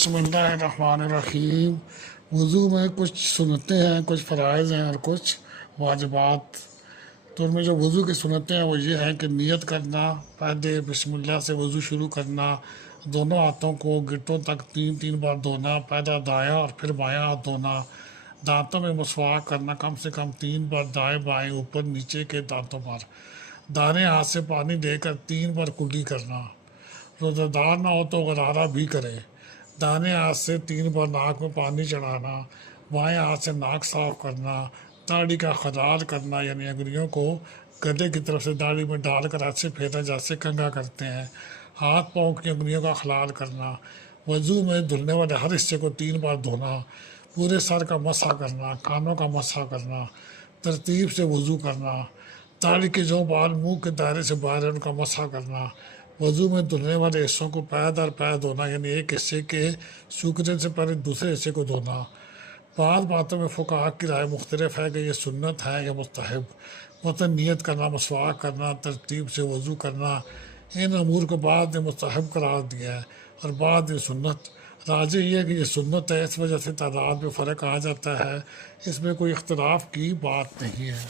بسم اللہ الرحمن الرحیم۔ وضو میں کچھ سنتیں ہیں، کچھ فرائض ہیں اور کچھ واجبات۔ تو ان میں جو وضو کی سنتیں ہیں وہ یہ ہیں کہ نیت کرنا، پہلے بسم اللہ سے وضو شروع کرنا، دونوں ہاتھوں کو گٹوں تک 3 بار دھونا، پہلا دایاں اور پھر بایاں ہاتھ دھونا، دانتوں میں مسواک کرنا کم سے کم 3 بار، دائیں بائیں اوپر نیچے کے دانتوں پر، دائیں ہاتھ سے پانی دے کر 3 بار کلی کرنا، روزہ دار نہ ہو تو غرارہ بھی کرے، دانے ہاتھ سے 3 بار ناک میں پانی چڑھانا، بائیں ہاتھ سے ناک صاف کرنا، داڑھی کا خلال کرنا یعنی انگلیوں کو گدے کی طرف سے داڑھی میں ڈال کر ایسے پھیرنا جیسے کنگھا کرتے ہیں، ہاتھ پاؤں کی انگلیوں کا خلال کرنا، وضو میں دھلنے والے ہر حصے کو 3 بار دھونا، پورے سر کا مسح کرنا، کانوں کا مسح کرنا، ترتیب سے وضو کرنا، داڑھی کے جو بال منہ کے دائرے سے باہر ہیں ان کا مسح کرنا، وضو میں دھلنے والے حصوں کو پے در پے دھونا یعنی ایک حصے کے سوکھنے سے پہلے دوسرے حصے کو دھونا۔ بعض باتوں میں فقہا کی رائے مختلف ہے کہ یہ سنت ہے یا مستحب، مثلاً نیت کرنا، مسواک کرنا، ترتیب سے وضو کرنا، ان امور کو بعض نے مستحب قرار دیا ہے اور بعض نے سنت۔ راجح یہ ہے کہ یہ سنت ہے، اس وجہ سے تعداد میں فرق آ جاتا ہے، اس میں کوئی اختلاف کی بات نہیں ہے۔